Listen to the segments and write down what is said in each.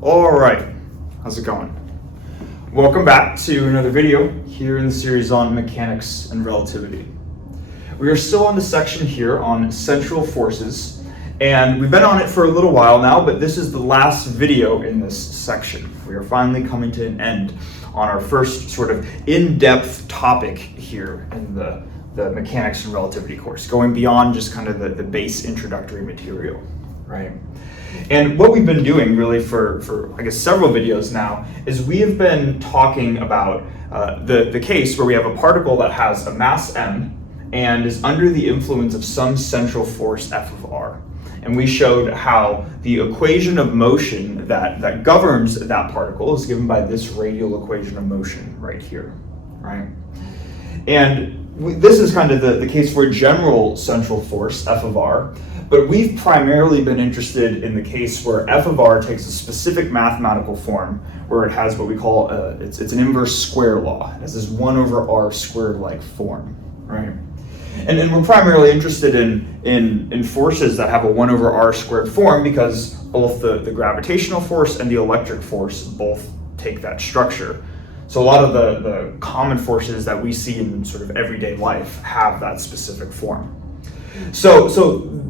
All right, how's it going? Welcome back to another video here in the series on mechanics and relativity. We are still on the section here on central forces, and we've been on it for a little while now, but this is the last video in this section. We are finally coming to an end on our first sort of in-depth topic here in the mechanics and relativity course, going beyond just kind of the base introductory material, right? And what we've been doing really for I guess several videos now is we have been talking about the case where we have a particle that has a mass m and is under the influence of some central force F of r. And we showed how the equation of motion that governs that particle is given by this radial equation of motion right here, right? And this is kind of the case for a general central force, F of r, but we've primarily been interested in the case where F of r takes a specific mathematical form where it has what we call, it's an inverse square law. It has this 1 over r squared like form, right? And we're primarily interested in forces that have a 1 over r squared form because both the gravitational force and the electric force both take that structure. So a lot of the common forces that we see in sort of everyday life have that specific form. So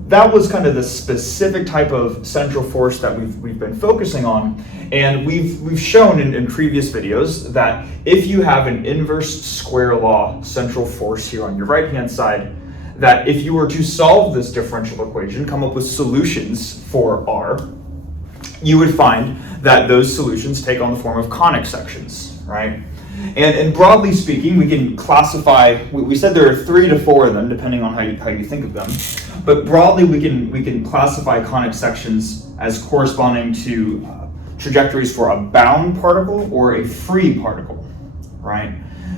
that was kind of the specific type of central force that we've been focusing on, and we've shown in previous videos that if you have an inverse square law central force here on your right hand side, that if you were to solve this differential equation, come up with solutions for r, you would find that those solutions take on the form of conic sections, right? And broadly speaking, we can classify, we said there are 3 to 4 of them, depending on how you think of them. But broadly, we can classify conic sections as corresponding to trajectories for a bound particle or a free particle, right?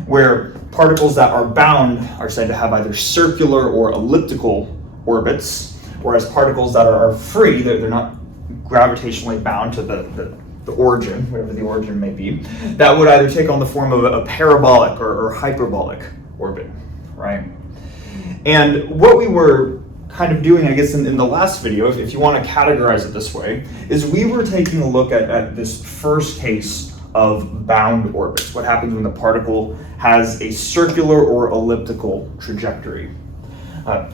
Where particles that are bound are said to have either circular or elliptical orbits, whereas particles that are free, they're not gravitationally bound to the origin, whatever the origin may be, that would either take on the form of a parabolic or hyperbolic orbit, right? And what we were kind of doing, I guess, in the last video, if you want to categorize it this way, is we were taking a look at this first case of bound orbits. What happens when the particle has a circular or elliptical trajectory?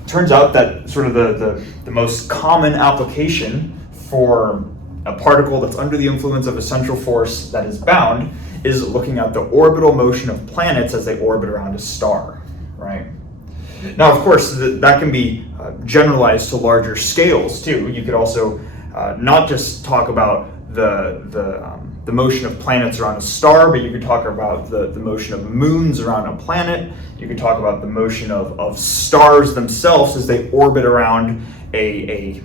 Turns out that sort of the most common application for a particle that's under the influence of a central force that is bound is looking at the orbital motion of planets as they orbit around a star, right? Now, of course, that can be generalized to larger scales too. You could also not just talk about the motion of planets around a star, but you could talk about the motion of moons around a planet. You could talk about the motion of stars themselves as they orbit around a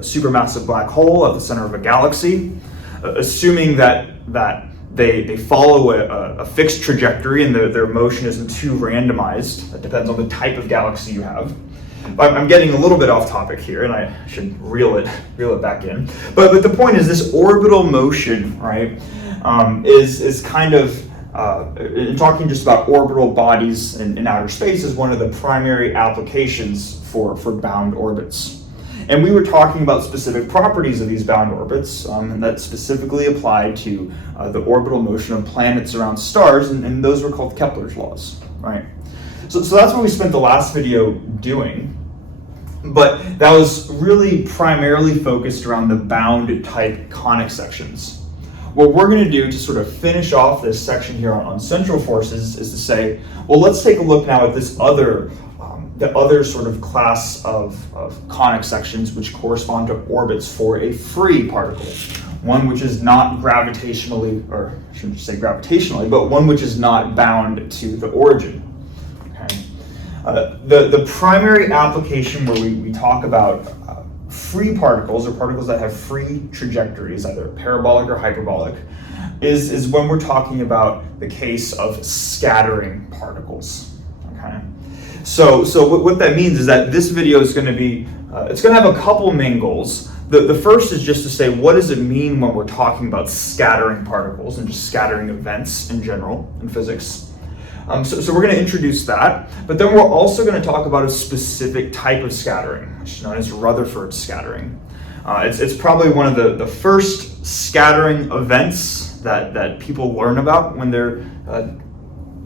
supermassive black hole at the center of a galaxy, assuming that they follow a fixed trajectory and their motion isn't too randomized. That depends on the type of galaxy you have. I'm getting a little bit off topic here, and I should reel it back in. But the point is, this orbital motion, right, is kind of in talking just about orbital bodies in outer space is one of the primary applications for bound orbits. And we were talking about specific properties of these bound orbits, and that specifically applied to the orbital motion of planets around stars, and those were called Kepler's laws, right? So that's what we spent the last video doing, but that was really primarily focused around the bound type conic sections. What we're going to do to sort of finish off this section here on central forces is to say, well, let's take a look now at this the other sort of class of conic sections which correspond to orbits for a free particle, one which is not gravitationally, or I shouldn't say gravitationally, but one which is not bound to the origin. Okay. The primary application where we talk about free particles, or particles that have free trajectories, either parabolic or hyperbolic, is when we're talking about the case of scattering particles. Okay. So what that means is that this video is going to be, it's going to have a couple main goals. The first is just to say, what does it mean when we're talking about scattering particles and just scattering events in general in physics? So we're going to introduce that, but then we're also going to talk about a specific type of scattering, which is known as Rutherford scattering, It's probably one of the first scattering events that people learn about when they're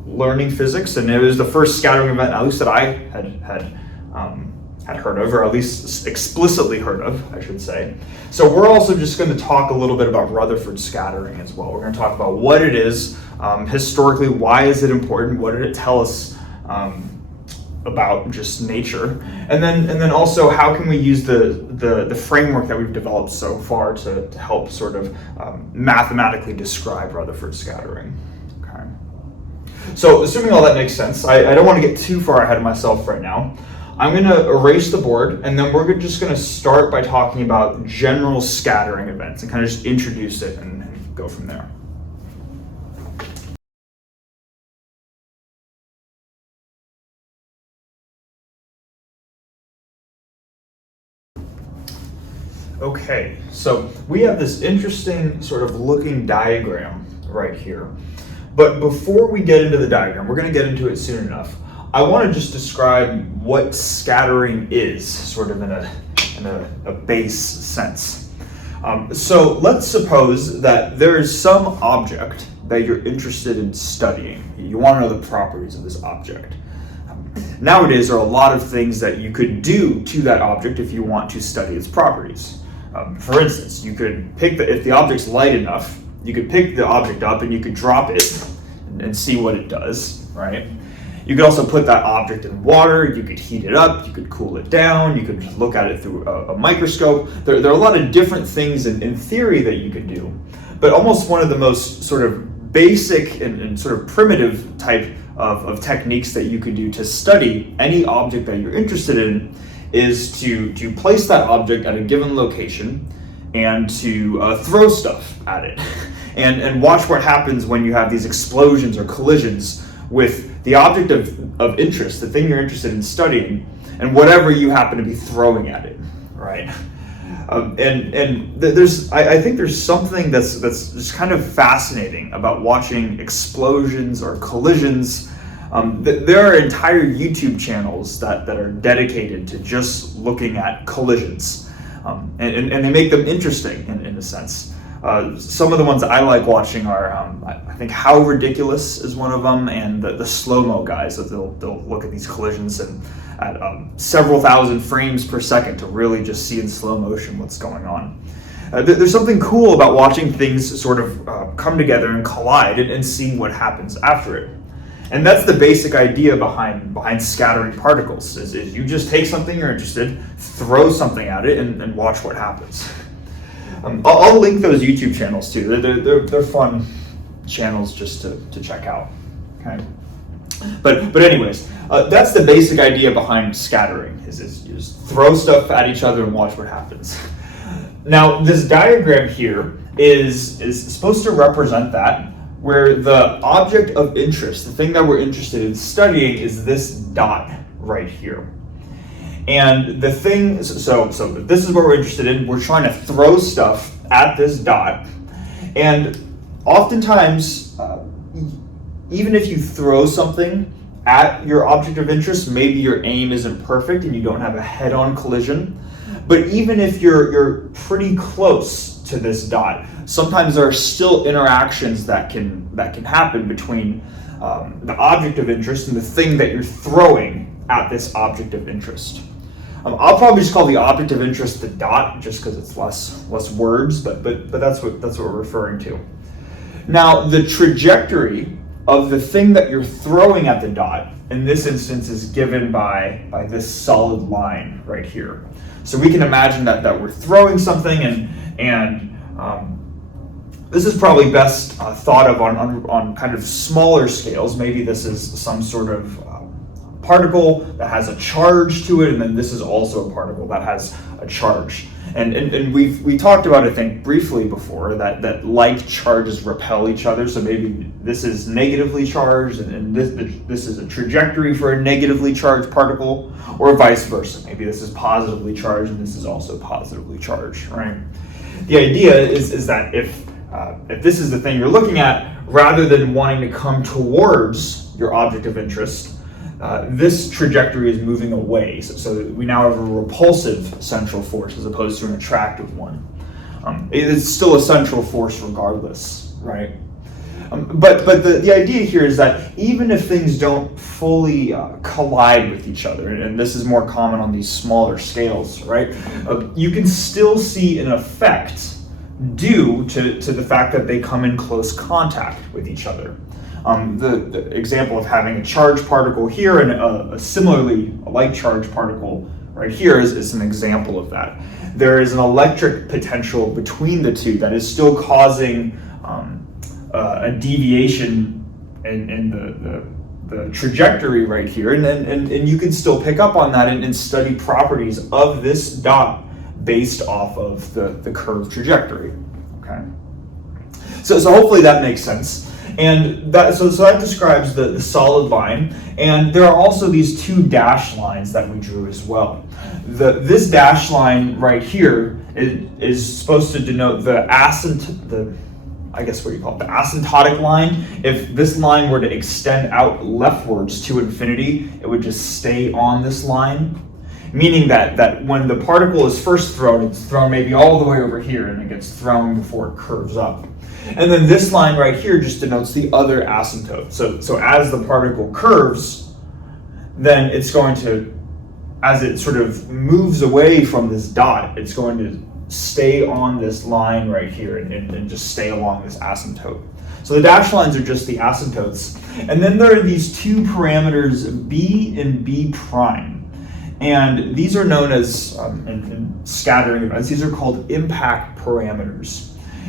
learning physics, and it was the first scattering event, at least that I had heard of, or at least explicitly heard of, I should say. So we're also just going to talk a little bit about Rutherford scattering as well. We're going to talk about what it is, historically, why is it important, what did it tell us about just nature, and then also how can we use the framework that we've developed so far to help sort of mathematically describe Rutherford scattering. Okay. So assuming all that makes sense, I don't want to get too far ahead of myself right now. I'm going to erase the board, and then we're just going to start by talking about general scattering events and kind of just introduce it and go from there. Okay, so we have this interesting sort of looking diagram right here. But before we get into the diagram, we're going to get into it soon enough. I want to just describe what scattering is, sort of in a base sense. So let's suppose that there is some object that you're interested in studying. You want to know the properties of this object. Nowadays, there are a lot of things that you could do to that object if you want to study its properties. For instance, you could pick if the object's light enough, you could pick the object up and you could drop it and see what it does, right? You could also put that object in water, you could heat it up, you could cool it down, you could look at it through a microscope. There are a lot of different things in theory that you could do, but almost one of the most sort of basic and sort of primitive type of techniques that you could do to study any object that you're interested in is to place that object at a given location and to throw stuff at it and watch what happens when you have these explosions or collisions with the object of interest, the thing you're interested in studying, and whatever you happen to be throwing at it, right? I think there's something that's just kind of fascinating about watching explosions or collisions. There are entire YouTube channels that are dedicated to just looking at collisions, and they make them interesting in a sense. Some of the ones I like watching are, I think How Ridiculous is one of them, and the slow-mo guys, that they'll look at these collisions and at several thousand frames per second to really just see in slow motion what's going on. There's something cool about watching things sort of come together and collide and seeing what happens after it. And that's the basic idea behind scattering particles, is you just take something you're interested, throw something at it, and watch what happens. I'll link those YouTube channels too. They're fun channels just to check out. Okay. But anyways, that's the basic idea behind scattering, is you just throw stuff at each other and watch what happens. Now, this diagram here is supposed to represent that, where the object of interest, the thing that we're interested in studying, is this dot right here. And the thing, so this is what we're interested in. We're trying to throw stuff at this dot. And oftentimes, even if you throw something at your object of interest, maybe your aim isn't perfect and you don't have a head-on collision. But even if you're pretty close to this dot, sometimes there are still interactions that can happen between the object of interest and the thing that you're throwing at this object of interest. I'll probably just call the object of interest the dot, just because it's less words, but that's what we're referring to. Now, the trajectory of the thing that you're throwing at the dot, in this instance, is given by this solid line right here. So we can imagine that we're throwing something, and this is probably best thought of on kind of smaller scales. Maybe this is some sort of particle that has a charge to it, and then this is also a particle that has a charge. And we talked about, I think, briefly before that like charges repel each other. So maybe this is negatively charged, and this is a trajectory for a negatively charged particle, or vice versa. Maybe this is positively charged, and this is also positively charged, right? The idea is that if this is the thing you're looking at, rather than wanting to come towards your object of interest, this trajectory is moving away. So we now have a repulsive central force as opposed to an attractive one. It's still a central force regardless, right? But the idea here is that even if things don't fully collide with each other, and this is more common on these smaller scales, right? You can still see an effect due to the fact that they come in close contact with each other. The example of having a charged particle here and a like charged particle right here is an example of that. There is an electric potential between the two that is still causing a deviation in the trajectory right here, and you can still pick up on that and study properties of this dot based off of the curved trajectory. Okay, so hopefully that makes sense. And so that describes the solid line, and there are also these two dashed lines that we drew as well. This dashed line right here is supposed to denote the asymptotic line. If this line were to extend out leftwards to infinity, it would just stay on this line, meaning that when the particle is first thrown, it's thrown maybe all the way over here, and it gets thrown before it curves up. And then this line right here just denotes the other asymptote. So as the particle curves, then it's going to, as it sort of moves away from this dot, it's going to stay on this line right here and just stay along this asymptote. So the dashed lines are just the asymptotes. And then there are these two parameters, b and b prime. And these are known as, in scattering events, these are called impact parameters.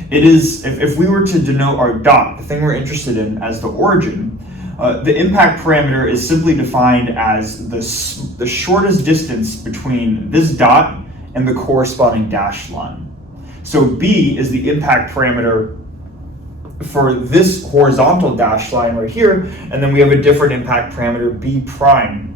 It is, if we were to denote our dot, the thing we're interested in as the origin, the impact parameter is simply defined as the shortest distance between this dot and the corresponding dashed line. So b is the impact parameter for this horizontal dashed line right here, and then we have a different impact parameter, b prime,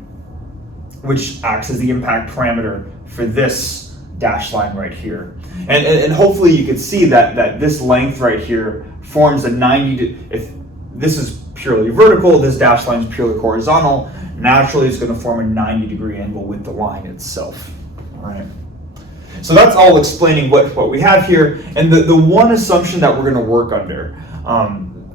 which acts as the impact parameter for this dashed line right here. And hopefully you can see that this length right here forms a 90, if this is purely vertical, this dashed line is purely horizontal, naturally it's going to form a 90-degree angle with the line itself. All right. So that's all explaining what we have here. And the one assumption that we're going to work under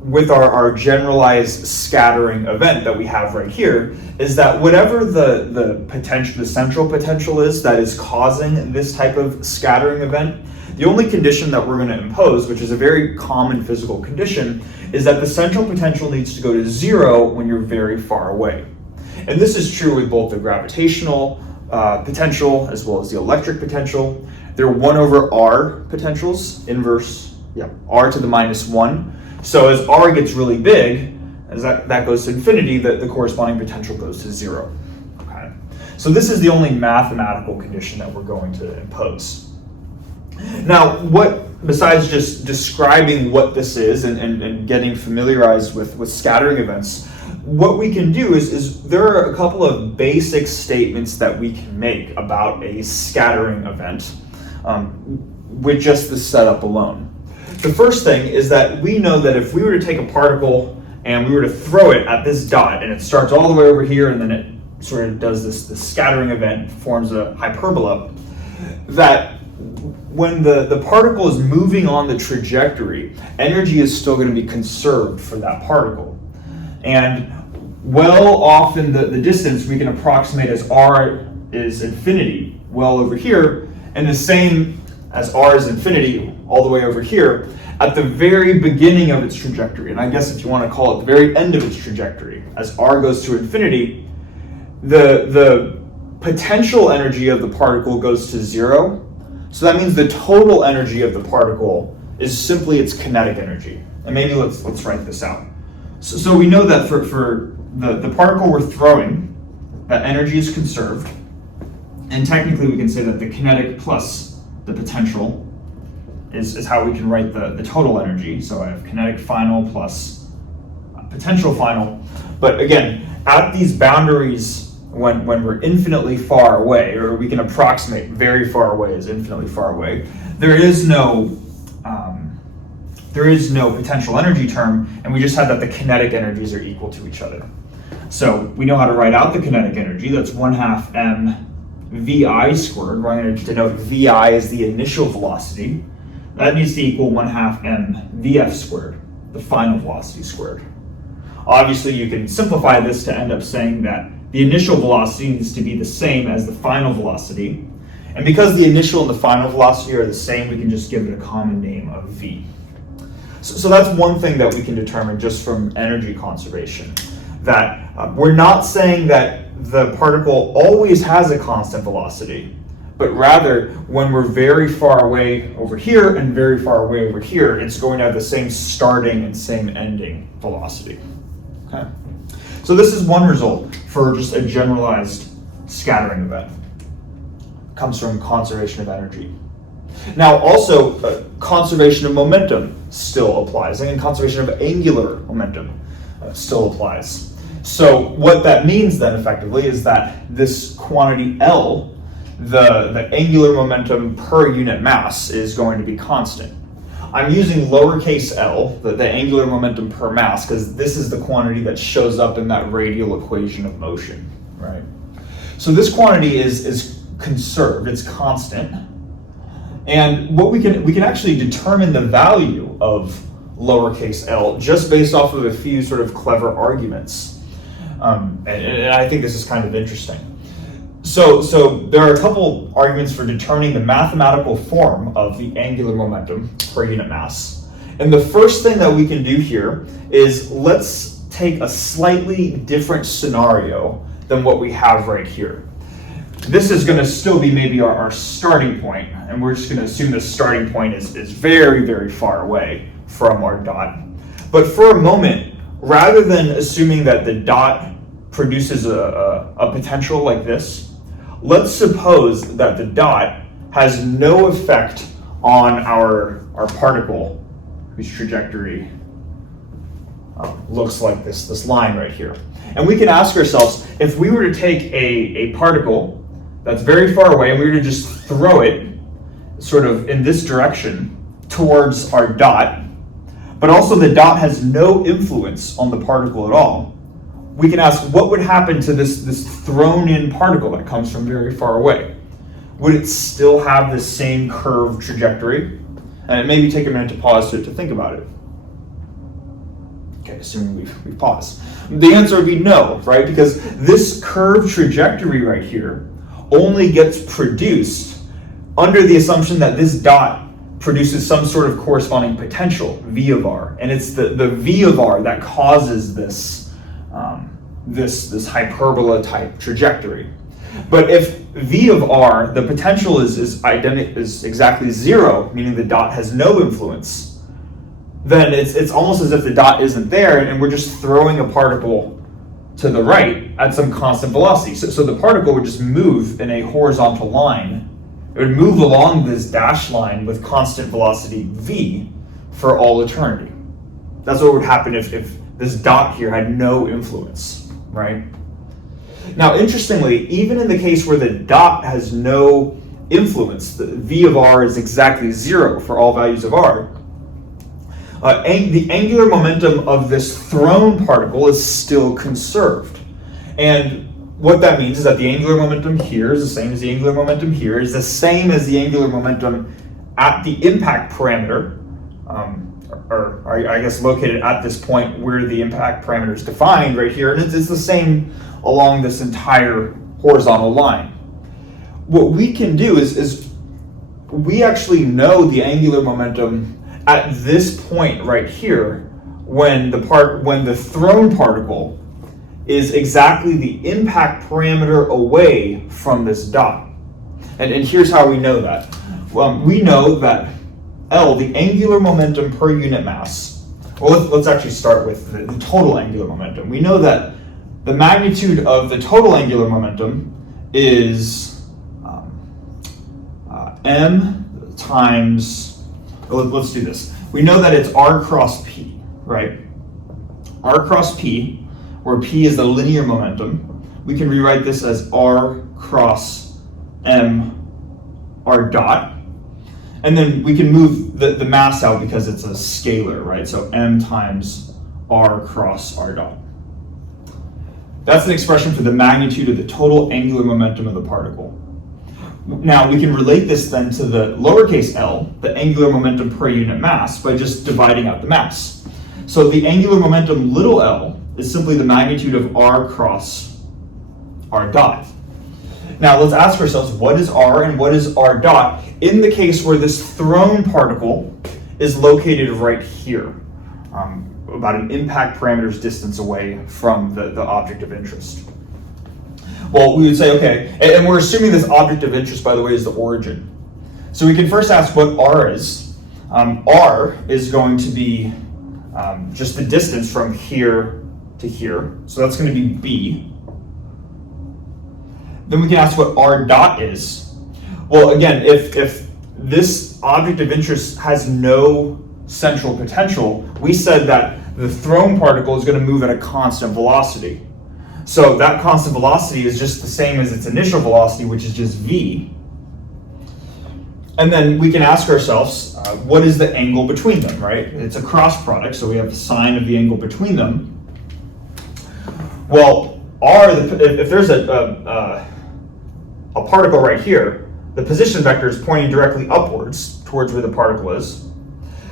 with our generalized scattering event that we have right here is that whatever the potential, the central potential is that is causing this type of scattering event, the only condition that we're going to impose, which is a very common physical condition, is that the central potential needs to go to zero when you're very far away. And this is true with both the gravitational potential as well as the electric potential. They're 1 over r potentials, inverse, r to the minus 1. So as r gets really big, as that goes to infinity, the corresponding potential goes to 0. Okay? So this is the only mathematical condition that we're going to impose. Now, besides just describing what this is and getting familiarized with scattering events, what we can do is there are a couple of basic statements that we can make about a scattering event with just the setup alone. The first thing is that we know that if we were to take a particle and we were to throw it at this dot, and it starts all the way over here, and then it sort of does this scattering event, forms a hyperbola, that when the particle is moving on the trajectory, energy is still going to be conserved for that particle. And well off in the distance, we can approximate as r is infinity, well over here, and the same as r is infinity all the way over here at the very beginning of its trajectory. And I guess if you want to call it the very end of its trajectory, as r goes to infinity, the potential energy of the particle goes to 0. So that means the total energy of the particle is simply its kinetic energy. And maybe let's write this out. So we know that for the particle we're throwing, that energy is conserved. And technically we can say that the kinetic plus the potential is how we can write the total energy. So I have kinetic final plus potential final. But again, at these boundaries, when we're infinitely far away, or we can approximate very far away as infinitely far away, there is no potential energy term, and we just have that the kinetic energies are equal to each other. So we know how to write out the kinetic energy. That's 1/2 mvi squared. We're going to denote vi as the initial velocity. That needs to equal 1/2 mvf squared, the final velocity squared. Obviously, you can simplify this to end up saying that the initial velocity needs to be the same as the final velocity. And because the initial and the final velocity are the same, we can just give it a common name of v. So that's one thing that we can determine just from energy conservation, that we're not saying that the particle always has a constant velocity, but rather when we're very far away over here and very far away over here, it's going to have the same starting and same ending velocity. Okay? So this is one result for just a generalized scattering event. Comes from conservation of energy. Now also, conservation of momentum still applies, and conservation of angular momentum still applies. So what that means then effectively is that this quantity L, the angular momentum per unit mass, is going to be constant. I'm using lowercase l, the angular momentum per mass, because this is the quantity that shows up in that radial equation of motion, right? So this quantity is conserved, it's constant. And what we can actually determine the value of lowercase l just based off of a few sort of clever arguments. And I think this is kind of interesting. So there are a couple arguments for determining the mathematical form of the angular momentum per unit mass. And the first thing that we can do here is let's take a slightly different scenario than what we have right here. This is going to still be maybe our starting point, and we're just going to assume the starting point is very, very far away from our dot. But for a moment, rather than assuming that the dot produces a potential like this, let's suppose that the dot has no effect on our particle whose trajectory looks like this line right here. And we can ask ourselves, if we were to take a particle that's very far away and we were to just throw it sort of in this direction towards our dot, but also the dot has no influence on the particle at all, we can ask what would happen to this thrown in particle that comes from very far away. Would it still have the same curved trajectory? And maybe take a minute to pause to think about it. Okay, assuming we've paused. The answer would be no, right? Because this curved trajectory right here only gets produced under the assumption that this dot produces some sort of corresponding potential, V of r. And it's the V of r that causes this hyperbola type trajectory. But if V of r, the potential is exactly zero, meaning the dot has no influence, then it's almost as if the dot isn't there and we're just throwing a particle to the right at some constant velocity. So the particle would just move in a horizontal line. It would move along this dashed line with constant velocity v for all eternity. That's what would happen if this dot here had no influence, right? Now, interestingly, even in the case where the dot has no influence, the v of r is exactly zero for all values of r, the angular momentum of this thrown particle is still conserved. And what that means is that the angular momentum here is the same as the angular momentum here, is the same as the angular momentum at the impact parameter, or I guess located at this point where the impact parameter is defined right here, and it's the same along this entire horizontal line. What we can do is we actually know the angular momentum at this point right here when the thrown particle is exactly the impact parameter away from this dot. And here's how we know that. We know that L, the angular momentum per unit mass, well, let's actually start with the total angular momentum. We know that the magnitude of the total angular momentum is m times, let's do this. We know that it's r cross p, right? R cross p, where p is the linear momentum. We can rewrite this as r cross m r dot. And then we can move the mass out because it's a scalar, right? So m times r cross r dot. That's an expression for the magnitude of the total angular momentum of the particle. Now, we can relate this then to the lowercase l, the angular momentum per unit mass, by just dividing out the mass. So the angular momentum little l is simply the magnitude of r cross r dot. Now, let's ask ourselves, what is r and what is r dot in the case where this thrown particle is located right here, about an impact parameter's distance away from the object of interest? Well, we would say, okay, and we're assuming this object of interest, by the way, is the origin. So we can first ask what r is. R is going to be just the distance from here to here. So that's going to be b. Then we can ask what r dot is. Well, again, if this object of interest has no central potential, we said that the thrown particle is going to move at a constant velocity. So that constant velocity is just the same as its initial velocity, which is just v. And then we can ask ourselves, what is the angle between them, right? It's a cross product, so we have the sine of the angle between them. Well, if there's a particle right here, the position vector is pointing directly upwards towards where the particle is.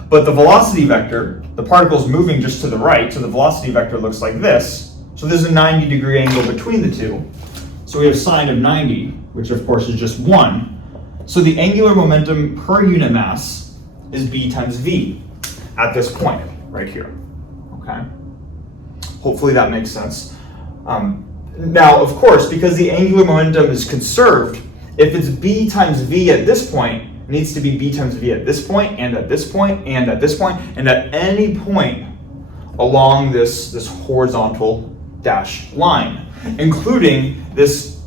But the velocity vector, the particle is moving just to the right, so the velocity vector looks like this. So there's a 90-degree angle between the two. So we have sine of 90, which of course is just 1. So the angular momentum per unit mass is b times v at this point right here. Okay? Hopefully that makes sense. Now, of course, because the angular momentum is conserved, if it's b times v at this point, it needs to be b times v at this point, and at this point, and at this point, and at any point along this horizontal dashed line, including this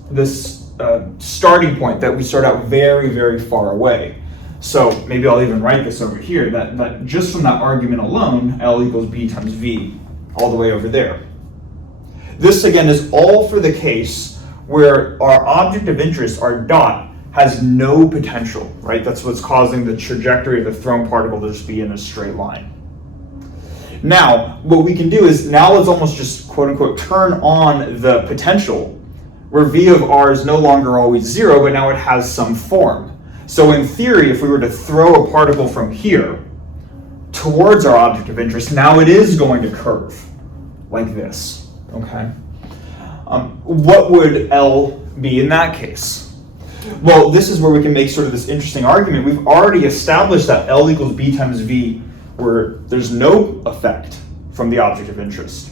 starting point that we start out very, very far away. So maybe I'll even write this over here, that just from that argument alone, L equals B times V, all the way over there. This, again, is all for the case where our object of interest, our dot, has no potential, right? That's what's causing the trajectory of the thrown particle to just be in a straight line. Now, what we can do is, now let's almost just, quote unquote, turn on the potential, where V of R is no longer always zero, but now it has some form. So in theory, if we were to throw a particle from here towards our object of interest, now it is going to curve like this, okay? What would L be in that case? Well, this is where we can make sort of this interesting argument. We've already established that L equals B times V, where there's no effect from the object of interest.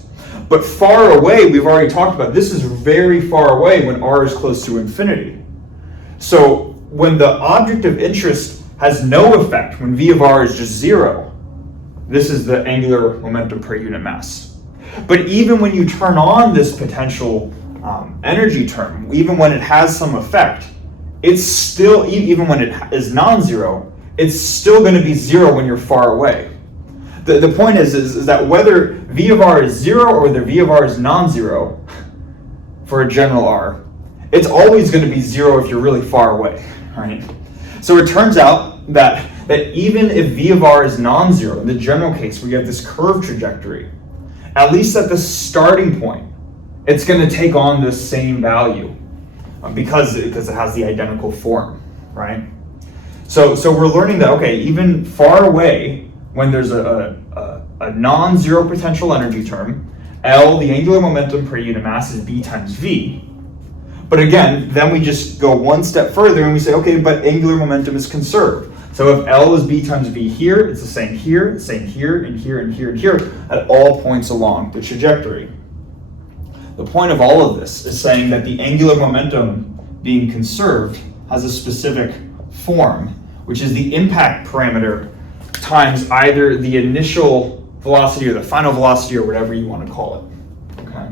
But far away, we've already talked about, this is very far away when R is close to infinity. So when the object of interest has no effect, when V of R is just zero, this is the angular momentum per unit mass. But even when you turn on this potential energy term, even when it has some effect, it's still, even when it is non-zero, it's still going to be zero when you're far away. The point is that whether V of R is zero or whether V of R is non-zero for a general R, it's always going to be zero if you're really far away, right? So it turns out that even if V of R is non-zero, in the general case where you have this curved trajectory, at least at the starting point, it's going to take on the same value because it has the identical form, right? So we're learning that, okay, even far away, when there's a non-zero potential energy term, L, the angular momentum per unit mass, is B times V. But again, then we just go one step further and we say, okay, but angular momentum is conserved. So if L is B times V here, it's the same here, the same here, and here, and here, and here, at all points along the trajectory. The point of all of this is saying that the angular momentum being conserved has a specific form, which is the impact parameter times either the initial velocity or the final velocity or whatever you want to call it. Okay.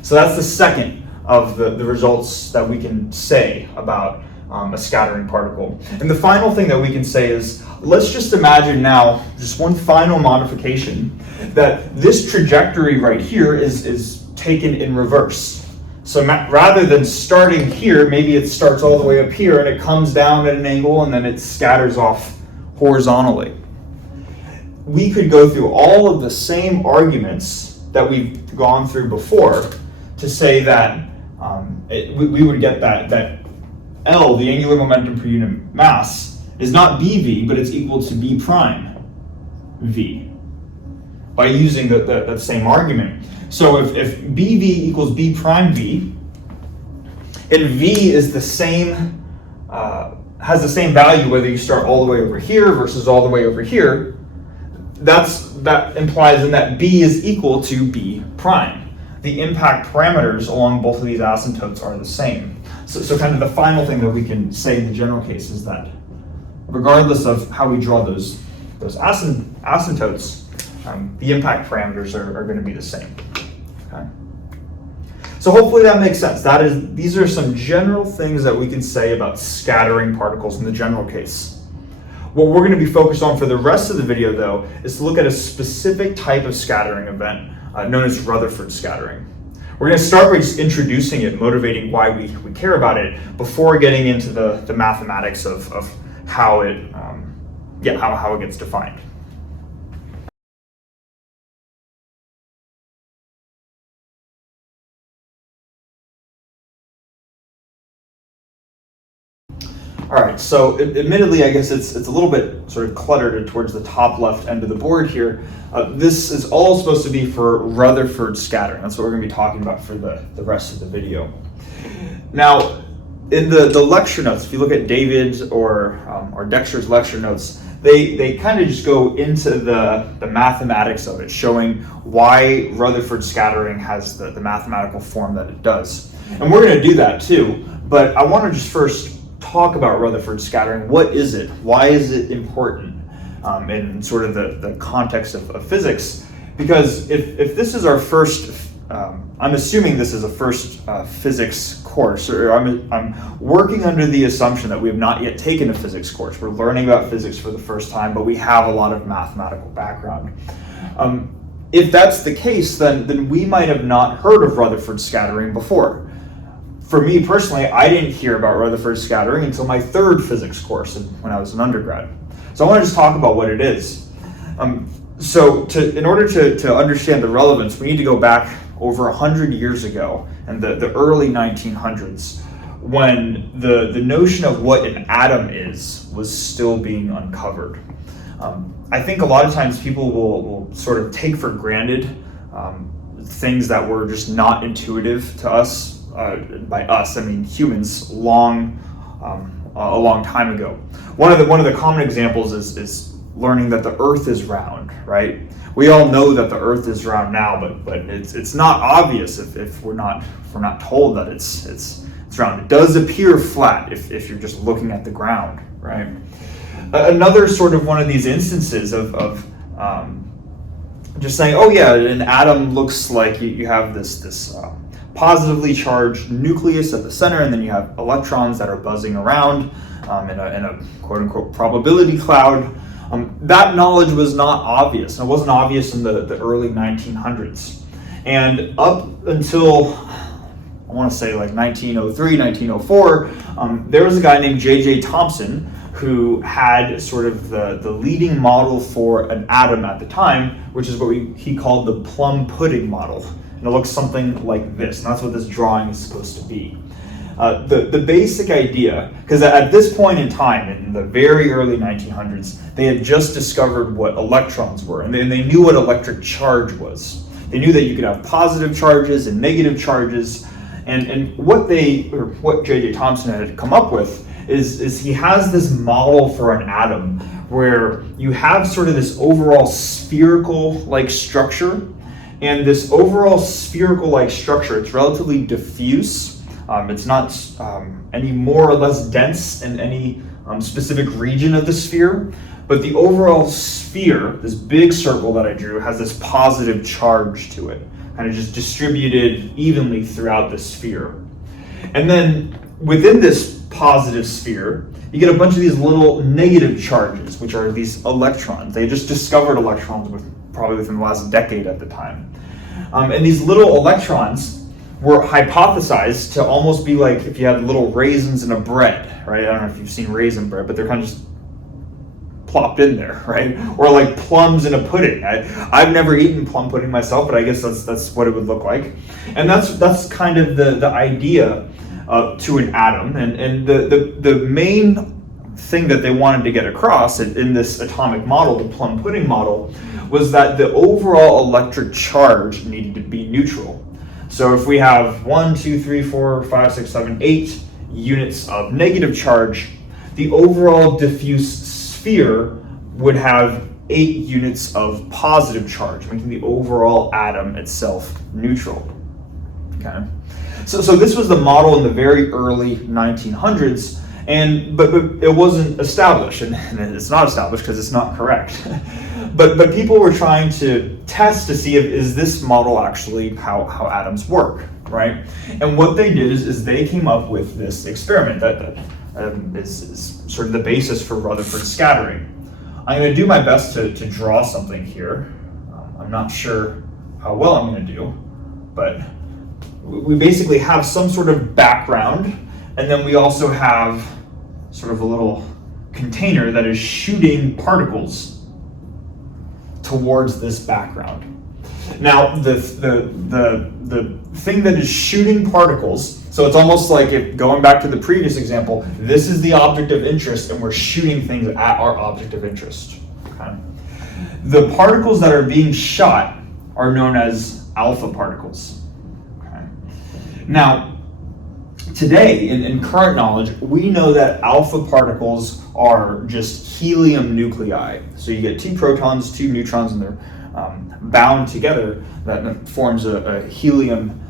So that's the second of the results that we can say about a scattering particle. And the final thing that we can say is, let's just imagine now, just one final modification, that this trajectory right here is taken in reverse. So rather than starting here, maybe it starts all the way up here and it comes down at an angle and then it scatters off horizontally. We could go through all of the same arguments that we've gone through before to say that we would get that L, the angular momentum per unit mass, is not BV, but it's equal to B prime V, by using that same argument. So if BV equals B prime V, and V is the same, has the same value whether you start all the way over here versus all the way over here, that implies then that B is equal to B prime. The impact parameters along both of these asymptotes are the same. So kind of the final thing that we can say in the general case is that regardless of how we draw those asymptotes, the impact parameters are going to be the same. Okay? So hopefully that makes sense. These are some general things that we can say about scattering particles in the general case. What we're going to be focused on for the rest of the video, though, is to look at a specific type of scattering event known as Rutherford scattering. We're going to start by just introducing it, motivating why we care about it, before getting into the mathematics of how it gets defined. All right, so admittedly, I guess it's a little bit sort of cluttered towards the top left end of the board here. This is all supposed to be for Rutherford scattering. That's what we're going to be talking about for the rest of the video. Now, in the lecture notes, if you look at David's or Dexter's lecture notes, they kind of just go into the mathematics of it, showing why Rutherford scattering has the mathematical form that it does. And we're going to do that too, but I want to just first talk about Rutherford scattering. What is it? Why is it important in sort of the context of physics? Because if this is our first, I'm assuming this is a first physics course, or I'm working under the assumption that we have not yet taken a physics course. We're learning about physics for the first time, but we have a lot of mathematical background. If that's the case, then we might have not heard of Rutherford scattering before. For me personally, I didn't hear about Rutherford scattering until my third physics course when I was an undergrad. So I want to just talk about what it is. In order to understand the relevance, we need to go back over 100 years ago, in the early 1900s, when the notion of what an atom was still being uncovered. I think a lot of times people will sort of take for granted things that were just not intuitive to us. By us, I mean humans, a long time ago. One of the common examples is learning that the Earth is round, right? We all know that the Earth is round now, but it's not obvious if we're not told that it's round. It does appear flat if you're just looking at the ground, right? Another sort of one of these instances of just saying, oh yeah, an atom looks like you have this positively charged nucleus at the center, and then you have electrons that are buzzing around in a quote-unquote probability cloud. That knowledge was not obvious. It wasn't obvious in the early 1900s. And up until, I want to say like 1903, 1904, there was a guy named J.J. Thomson who had sort of the leading model for an atom at the time, which is what he called the plum pudding model. And it looks something like this, and that's what this drawing is supposed to be. The basic idea, because at this point in time, in the very early 1900s, they had just discovered what electrons were, and they knew what electric charge was. They knew that you could have positive charges and negative charges, and what J.J. Thomson had come up with is he has this model for an atom where you have sort of this overall spherical-like structure. And this overall spherical-like structure, it's relatively diffuse. It's not any more or less dense in any specific region of the sphere. But the overall sphere, this big circle that I drew, has this positive charge to it, kind of just distributed evenly throughout the sphere. And then within this positive sphere, you get a bunch of these little negative charges, which are these electrons. They just discovered electrons probably within the last decade at the time. And these little electrons were hypothesized to almost be like if you had little raisins in a bread, right? I don't know if you've seen raisin bread, but they're kind of just plopped in there, right? Or like plums in a pudding. I've never eaten plum pudding myself, but I guess that's what it would look like. And that's kind of the idea to an atom. And the main thing that they wanted to get across in this atomic model, the plum pudding model, was that the overall electric charge needed to be neutral. So if we have 1, 2, 3, 4, 5, 6, 7, 8 units of negative charge, the overall diffuse sphere would have 8 units of positive charge, making the overall atom itself neutral. Okay, so this was the model in the very early 1900s, but it wasn't established, and it's not established because it's not correct. But people were trying to test to see if is this model actually how atoms work, right? And what they did is they came up with this experiment that is sort of the basis for Rutherford scattering. I'm going to do my best to draw something here. I'm not sure how well I'm going to do, but we basically have some sort of background, and then we also have sort of a little container that is shooting particles towards this background. Now, the thing that is shooting particles, so it's almost like if going back to the previous example, this is the object of interest, and we're shooting things at our object of interest. Okay? The particles that are being shot are known as alpha particles. Okay? Now, today, in current knowledge, we know that alpha particles are just helium nuclei. So you get 2 protons, 2 neutrons, and they're bound together. That forms a helium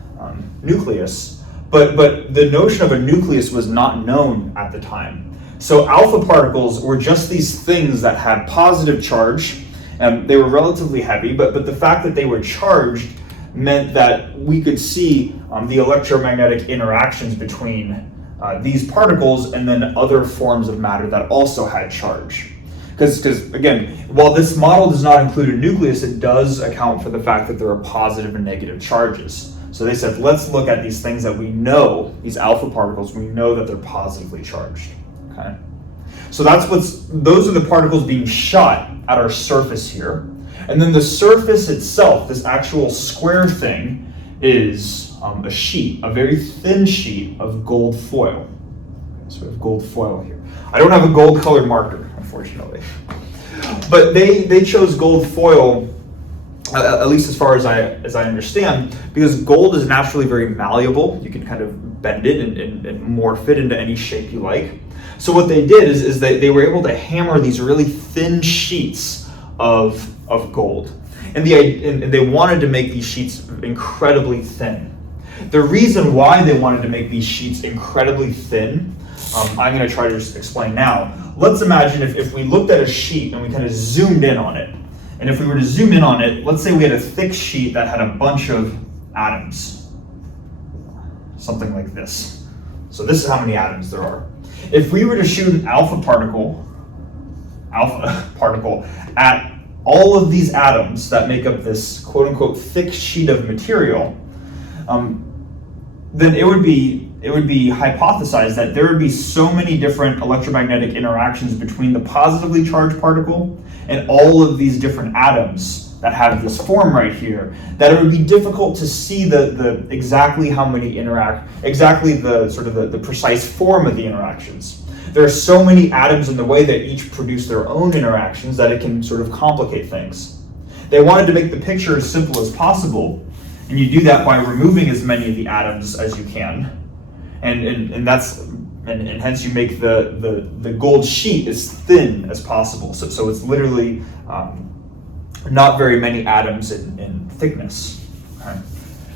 nucleus. But the notion of a nucleus was not known at the time. So alpha particles were just these things that had positive charge. They were relatively heavy, but the fact that they were charged meant that we could see the electromagnetic interactions between these particles and then other forms of matter that also had charge. Because again, while this model does not include a nucleus, it does account for the fact that there are positive and negative charges. So they said, let's look at these things that we know, these alpha particles, we know that they're positively charged. Okay? So those are the particles being shot at our surface here. And then the surface itself, this actual square thing, is a sheet, a very thin sheet of gold foil. So we have gold foil here. I don't have a gold colored marker, unfortunately. But they chose gold foil, at least as far as I understand, because gold is naturally very malleable. You can kind of bend it and morph it into any shape you like. So what they did is they were able to hammer these really thin sheets of gold. And they wanted to make these sheets incredibly thin. The reason why they wanted to make these sheets incredibly thin, I'm going to try to just explain now. Let's imagine if we looked at a sheet and we kind of zoomed in on it. And if we were to zoom in on it, let's say we had a thick sheet that had a bunch of atoms. Something like this. So this is how many atoms there are. If we were to shoot an alpha particle at all of these atoms that make up this quote-unquote thick sheet of material, then it would be hypothesized that there would be so many different electromagnetic interactions between the positively charged particle and all of these different atoms that have this form right here, that it would be difficult to see the exactly how many exactly the precise form of the interactions. There are so many atoms in the way that each produce their own interactions that it can sort of complicate things. They wanted to make the picture as simple as possible, and you do that by removing as many of the atoms as you can, and hence you make the gold sheet as thin as possible. So it's literally not very many atoms in thickness. Okay?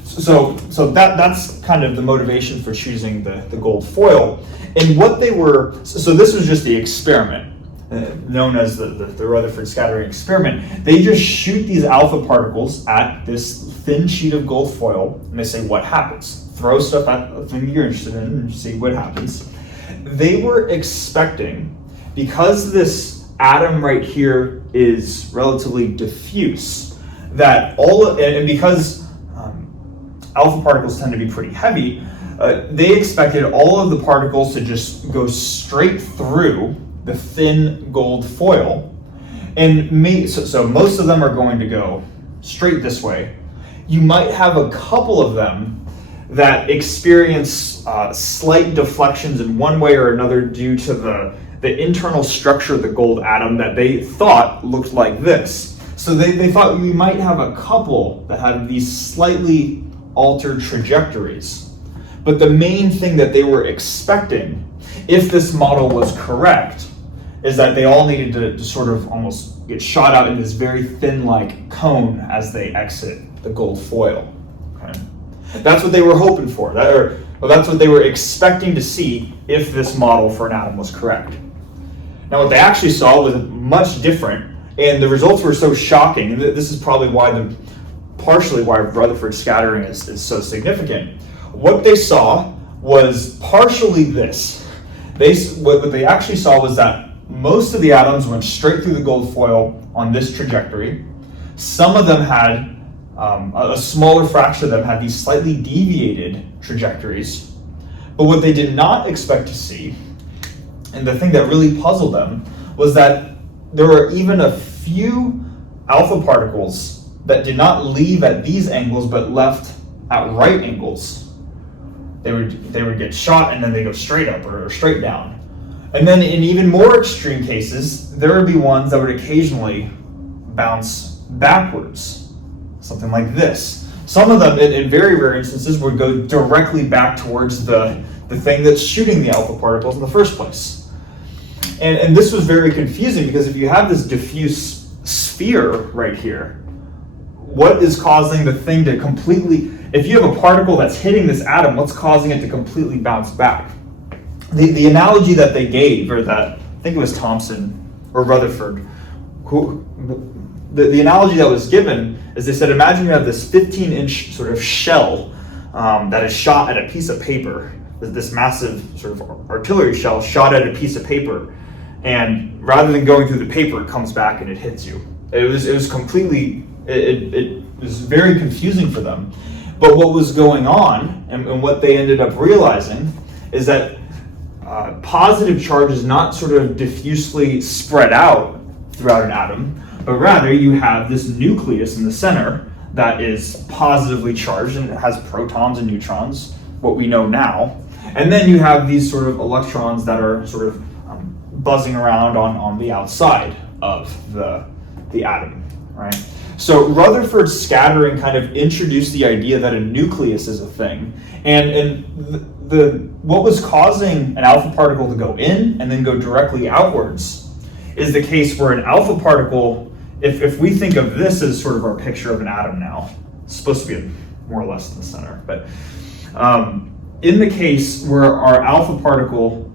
So that's kind of the motivation for choosing the gold foil. And what they were, so this was just the experiment, known as the Rutherford scattering experiment. They just shoot these alpha particles at this thin sheet of gold foil, and they say, what happens? Throw stuff at the thing you're interested in and see what happens. They were expecting, because this atom right here is relatively diffuse, that and because alpha particles tend to be pretty heavy, they expected all of the particles to just go straight through the thin gold foil And so most of them are going to go straight this way. You might have a couple of them that experience slight deflections in one way or another due to the internal structure of the gold atom that they thought looked like this. So they thought we might have a couple that had these slightly altered trajectories. But the main thing that they were expecting, if this model was correct, is that they all needed to sort of almost get shot out in this very thin-like cone as they exit the gold foil. Okay? That's what they were hoping for. That's what they were expecting to see if this model for an atom was correct. Now, what they actually saw was much different, and the results were so shocking, and this is probably partially why Rutherford scattering is so significant. What they saw was partially this. What they actually saw was that most of the atoms went straight through the gold foil on this trajectory. Some of them had, a smaller fraction of them had these slightly deviated trajectories. But what they did not expect to see, and the thing that really puzzled them, was that there were even a few alpha particles that did not leave at these angles but left at right angles. They would get shot and then they go straight up or straight down. And then in even more extreme cases, there would be ones that would occasionally bounce backwards, something like this. Some of them, in very rare instances, would go directly back towards the thing that's shooting the alpha particles in the first place. And this was very confusing because if you have this diffuse sphere right here, what is causing the thing to completely, if you have a particle that's hitting this atom, what's causing it to completely bounce back? The analogy that they gave, or that, I think it was Thomson or Rutherford, the analogy that was given is they said, imagine you have this 15-inch sort of shell that is shot at a piece of paper, this massive sort of artillery shell shot at a piece of paper, and rather than going through the paper, it comes back and it hits you. It was completely, it was very confusing for them. But what was going on, and what they ended up realizing, is that positive charge is not sort of diffusely spread out throughout an atom, but rather you have this nucleus in the center that is positively charged and it has protons and neutrons, what we know now. And then you have these sort of electrons that are sort of buzzing around on the outside of the atom, right? So Rutherford scattering kind of introduced the idea that a nucleus is a thing, and what was causing an alpha particle to go in and then go directly outwards is the case where an alpha particle, if we think of this as sort of our picture of an atom now, it's supposed to be more or less in the center, but in the case where our alpha particle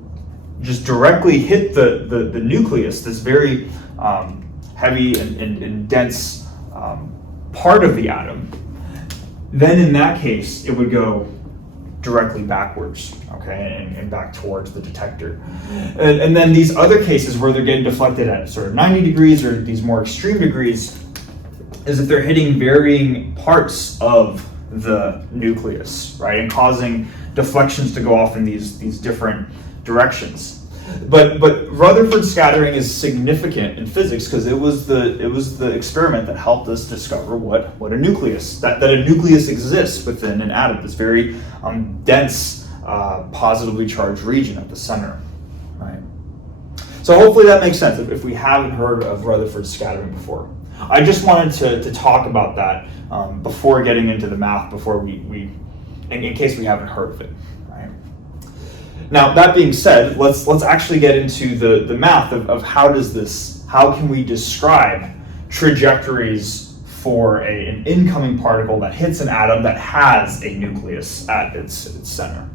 just directly hit the nucleus, this very heavy and dense part of the atom, then in that case it would go directly backwards, okay, and back towards the detector. And then these other cases where they're getting deflected at sort of 90 degrees or these more extreme degrees is if they're hitting varying parts of the nucleus, right, and causing deflections to go off in these different directions. But Rutherford scattering is significant in physics because it was the experiment that helped us discover what a nucleus, that a nucleus exists within an atom, this very dense positively charged region at the center, right? So hopefully that makes sense if we haven't heard of Rutherford scattering before. I just wanted to talk about that before getting into the math, before we in case we haven't heard of it. Now, that being said, let's actually get into the math of how can we describe trajectories for an incoming particle that hits an atom that has a nucleus at its center.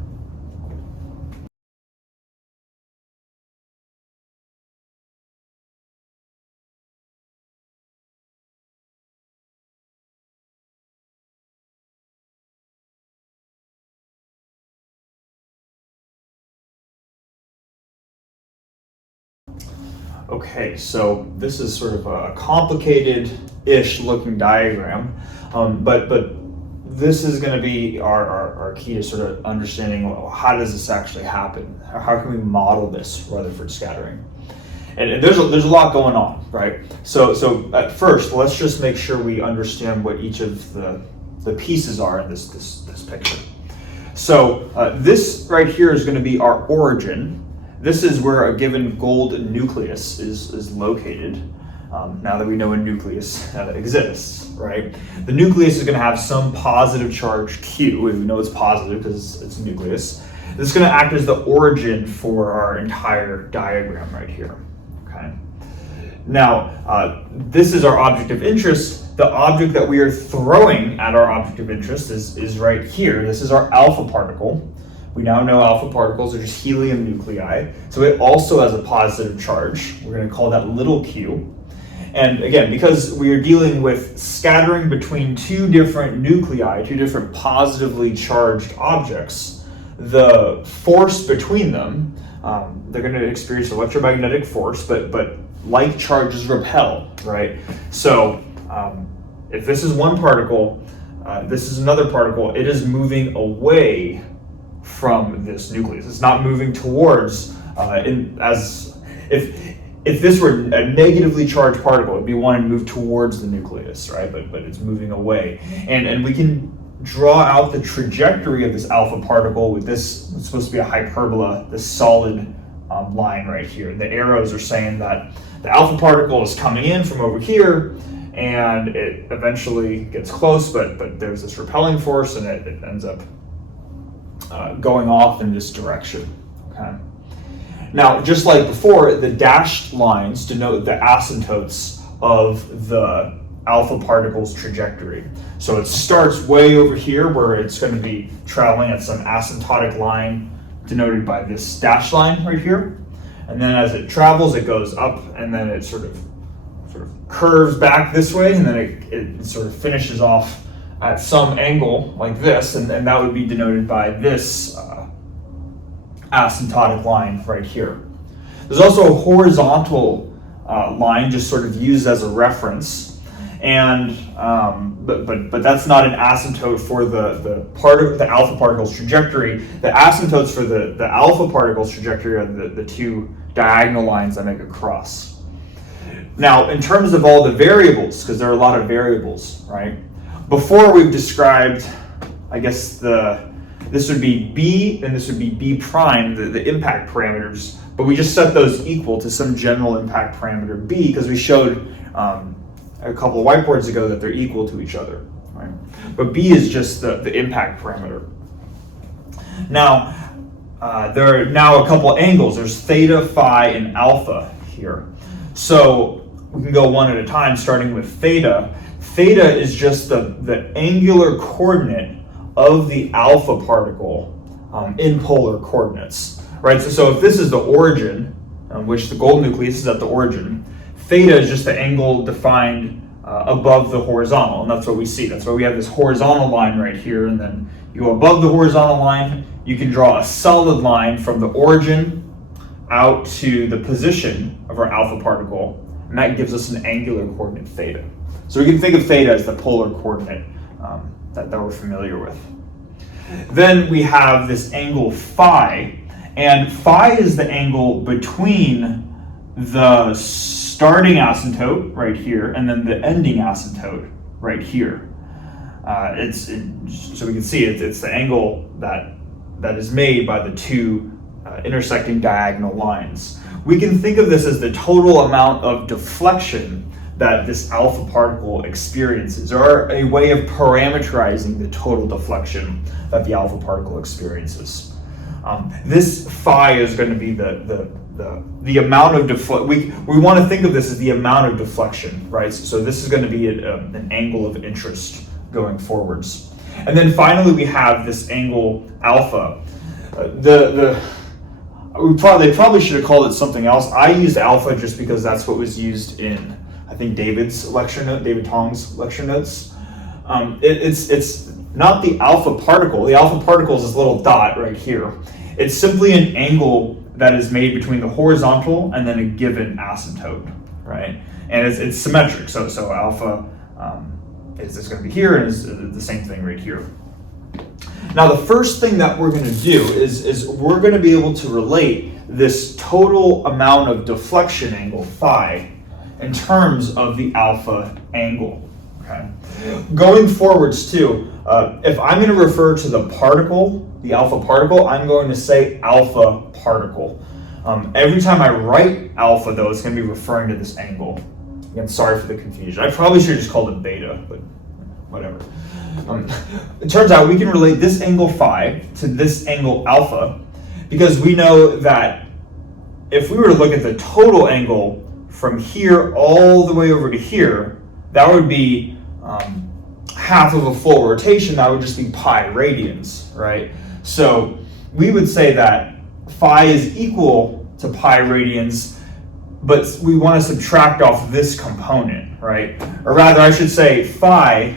Okay, so this is sort of a complicated-ish looking diagram, but this is going to be our key to sort of understanding, well, how does this actually happen? How can we model this Rutherford scattering? And there's a lot going on, right? So at first, let's just make sure we understand what each of the pieces are in this picture. So this right here is going to be our origin. This is where a given gold nucleus is located. Now that we know a nucleus exists, right? The nucleus is going to have some positive charge Q. We know it's positive because it's a nucleus. This is going to act as the origin for our entire diagram right here. Okay. Now, this is our object of interest. The object that we are throwing at our object of interest is right here. This is our alpha particle. We now know alpha particles are just helium nuclei. So it also has a positive charge. We're going to call that little q. And again, because we are dealing with scattering between two different nuclei, two different positively charged objects, the force between them, they're going to experience electromagnetic force, but like charges repel, right? So if this is one particle, this is another particle, it is moving away from this nucleus. It's not moving towards, if this were a negatively charged particle, it'd be wanting to move towards the nucleus, right? But it's moving away. And we can draw out the trajectory of this alpha particle with this, it's supposed to be a hyperbola, this solid line right here. The arrows are saying that the alpha particle is coming in from over here, and it eventually gets close, but there's this repelling force, and it ends up going off in this direction, okay? Now, just like before, the dashed lines denote the asymptotes of the alpha particle's trajectory. So it starts way over here where it's going to be traveling at some asymptotic line denoted by this dashed line right here. And then as it travels, it goes up, and then it sort of curves back this way, and then it sort of finishes off at some angle like this, and that would be denoted by this asymptotic line right here. There's also a horizontal line just sort of used as a reference, and but that's not an asymptote for the part of the alpha particle's trajectory. The asymptotes for the alpha particle's trajectory are the two diagonal lines that make a cross. Now, in terms of all the variables, because there are a lot of variables, right? Before we've described, I guess this would be B and this would be B prime, the impact parameters, but we just set those equal to some general impact parameter B because we showed a couple of whiteboards ago that they're equal to each other, right? But B is just the impact parameter. Now, there are now a couple angles. There's theta, phi, and alpha here. So we can go one at a time, starting with theta. Theta is just the angular coordinate of the alpha particle in polar coordinates, right? So if this is the origin, which the gold nucleus is at the origin, theta is just the angle defined above the horizontal, and that's what we see. That's why we have this horizontal line right here, and then you go above the horizontal line, you can draw a solid line from the origin out to the position of our alpha particle, and that gives us an angular coordinate theta. So we can think of theta as the polar coordinate that we're familiar with. Then we have this angle phi, and phi is the angle between the starting asymptote right here and then the ending asymptote right here. So we can see it's the angle that is made by the two intersecting diagonal lines. We can think of this as the total amount of deflection that this alpha particle experiences, or a way of parameterizing the total deflection that the alpha particle experiences. This phi is going to be the amount of deflection. We want to think of this as the amount of deflection, right? So this is going to be an angle of interest going forwards. And then finally we have this angle alpha. They probably should have called it something else. I used alpha just because that's what was used in, I think, David Tong's lecture notes. It's not the alpha particle. The alpha particle is this little dot right here. It's simply an angle that is made between the horizontal and then a given asymptote, right? And it's symmetric. So alpha is going to be here, and is the same thing right here. Now the first thing that we're going to do is we're going to be able to relate this total amount of deflection angle phi in terms of the alpha angle. Okay. Going forwards too, if I'm going to refer to the particle, the alpha particle, I'm going to say alpha particle. Every time I write alpha though, it's going to be referring to this angle. Again, sorry for the confusion. I probably should have just called it beta, but whatever. It turns out we can relate this angle phi to this angle alpha because we know that if we were to look at the total angle from here all the way over to here, that would be half of a full rotation. That would just be pi radians, right? So we would say that phi is equal to pi radians, but we want to subtract off this component, right? Or rather, I should say phi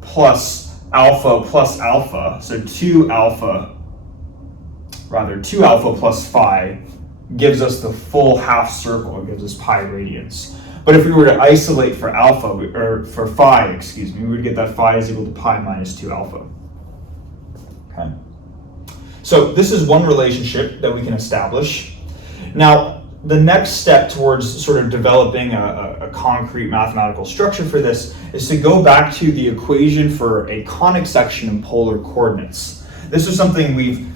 plus alpha, so 2 alpha plus phi gives us the full half circle. It gives us pi radians. But if we were to isolate for for phi, we would get that phi is equal to pi minus 2 alpha. Okay. So this is one relationship that we can establish. Now, the next step towards sort of developing a concrete mathematical structure for this is to go back to the equation for a conic section in polar coordinates. This is something we've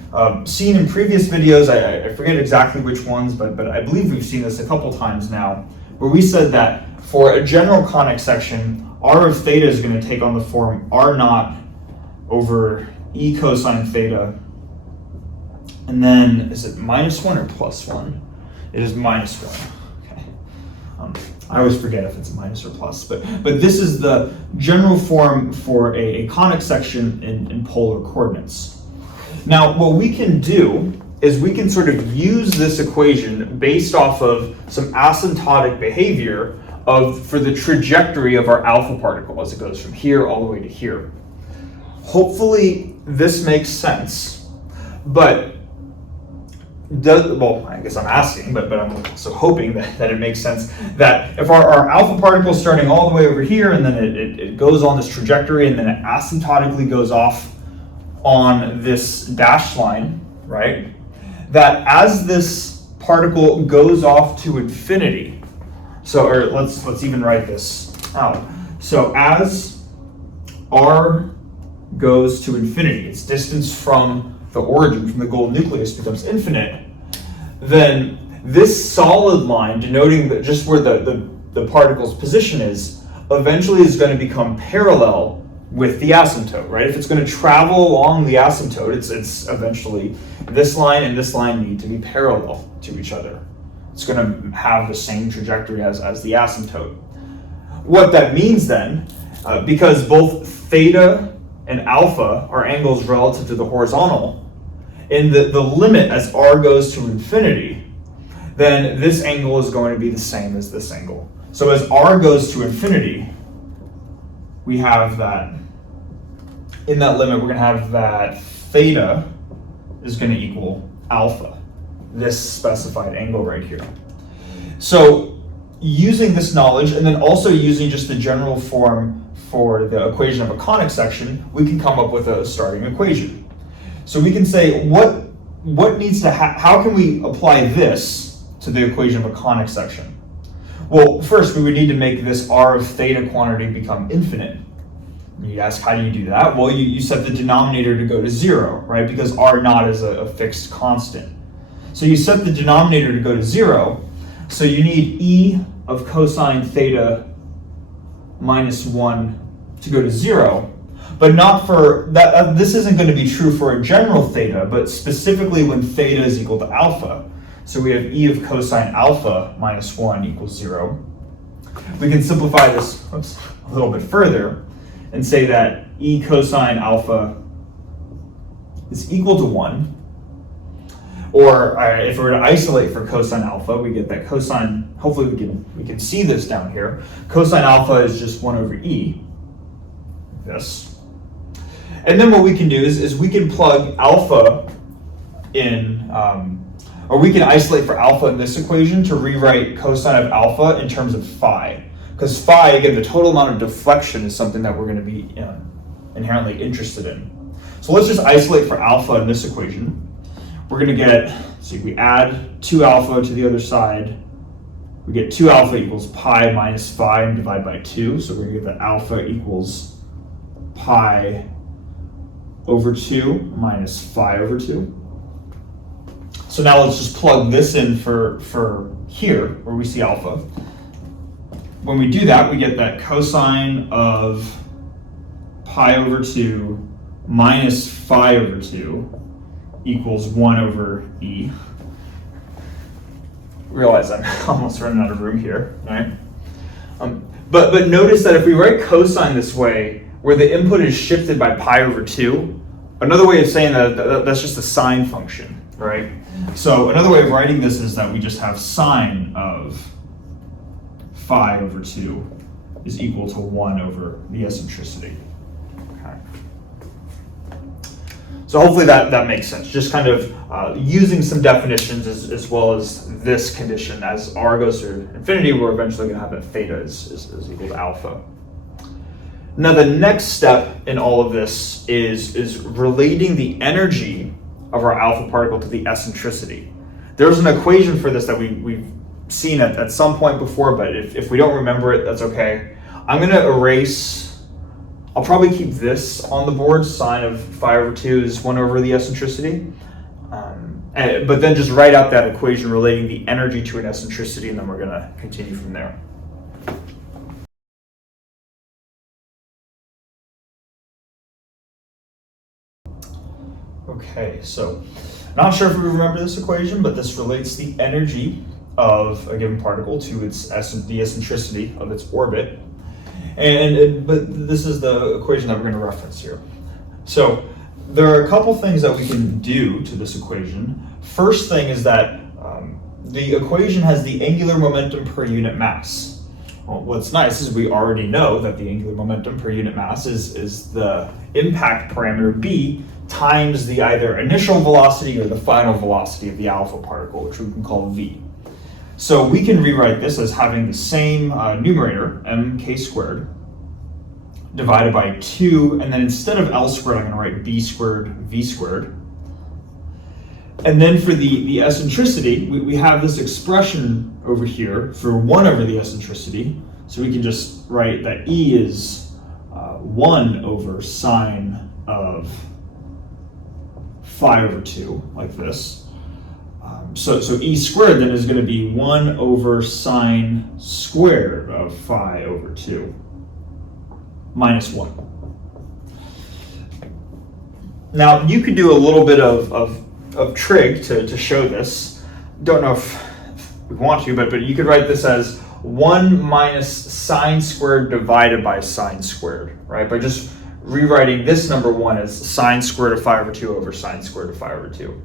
seen in previous videos. I forget exactly which ones, but I believe we've seen this a couple times now, where we said that for a general conic section, r of theta is going to take on the form r naught over e cosine theta. And then, is it minus 1 or plus 1? It is minus 1. Okay. I always forget if it's minus or plus, but this is the general form for a conic section in polar coordinates. Now, what we can do is we can sort of use this equation based off of some asymptotic behavior for the trajectory of our alpha particle as it goes from here all the way to here. Hopefully this makes sense, but I guess I'm asking, but I'm also hoping that it makes sense that if our alpha particle is starting all the way over here and then it goes on this trajectory and then it asymptotically goes off on this dashed line, right? That as this particle goes off to infinity, or let's even write this out. So as r goes to infinity, its distance from the origin, from the gold nucleus becomes infinite, then this solid line denoting just where the particle's position is, eventually is going to become parallel with the asymptote, right? If it's going to travel along the asymptote, it's eventually, this line and this line need to be parallel to each other. It's going to have the same trajectory as the asymptote. What that means then, because both theta and alpha are angles relative to the horizontal, in the limit as r goes to infinity, then this angle is going to be the same as this angle. So as r goes to infinity, we have that, in that limit, we're going to have that theta is going to equal alpha, this specified angle right here. So using this knowledge, and then also using just the general form for the equation of a conic section, we can come up with a starting equation. So we can say what needs to how can we apply this to the equation of a conic section? Well, first we would need to make this r of theta quantity become infinite. You'd ask, how do you do that? Well, you set the denominator to go to 0, right? Because r naught is a fixed constant. So you set the denominator to go to 0. So you need e of cosine theta minus 1 to go to 0. But not for that. This isn't going to be true for a general theta, but specifically when theta is equal to alpha. So we have e of cosine alpha minus 1 equals 0. We can simplify this a little bit further and say that e cosine alpha is equal to 1. Or if we were to isolate for cosine alpha, we get that cosine, hopefully we can see this down here. Cosine alpha is just 1 over e, this. And then what we can do is we can plug alpha in, or we can isolate for alpha in this equation to rewrite cosine of alpha in terms of phi. Because phi, again, the total amount of deflection is something that we're going to be inherently interested in. So let's just isolate for alpha in this equation. We're going to get, see, we add 2 alpha to the other side. We get 2 alpha equals pi minus phi and divide by 2. So we're going to get that alpha equals pi over 2 minus phi over 2. So now let's just plug this in for here, where we see alpha. When we do that, we get that cosine of pi over 2 minus phi over 2 equals 1 over e. Realize I'm almost running out of room here, right? But notice that if we write cosine this way, where the input is shifted by pi over 2, another way of saying that's just a sine function, right? So another way of writing this is that we just have sine of phi over 2 is equal to 1 over the eccentricity. Okay. So hopefully that makes sense. Just kind of using some definitions as well as this condition. As r goes to infinity, we're eventually going to have that theta is equal to alpha. Now the next step in all of this is relating the energy of our alpha particle to the eccentricity. There's an equation for this that we've seen at some point before, but if we don't remember it, that's okay. I'm going to erase, I'll probably keep this on the board. Sine of phi over 2 is 1 over the eccentricity. But then just write out that equation relating the energy to an eccentricity, and then we're going to continue from there. Okay, so not sure if we remember this equation, but this relates the energy of a given particle to the eccentricity of its orbit. But this is the equation that we're going to reference here. So there are a couple things that we can do to this equation. First thing is that the equation has the angular momentum per unit mass. Well, what's nice is we already know that the angular momentum per unit mass is the impact parameter b times the either initial velocity or the final velocity of the alpha particle, which we can call v. So we can rewrite this as having the same numerator, mk squared, divided by 2, and then instead of L squared, I'm going to write b squared, v squared. And then for the eccentricity, we have this expression over here for 1 over the eccentricity. So we can just write that E is 1 over sine of phi over 2, like this. So E squared then is going to be 1 over sine squared of phi over 2 minus 1. Now you could do a little bit of trig to show this. Don't know if we want to, but you could write this as 1 minus sine squared divided by sine squared, right? By just rewriting this number 1 as sine squared of phi over 2 over sine squared of phi over 2.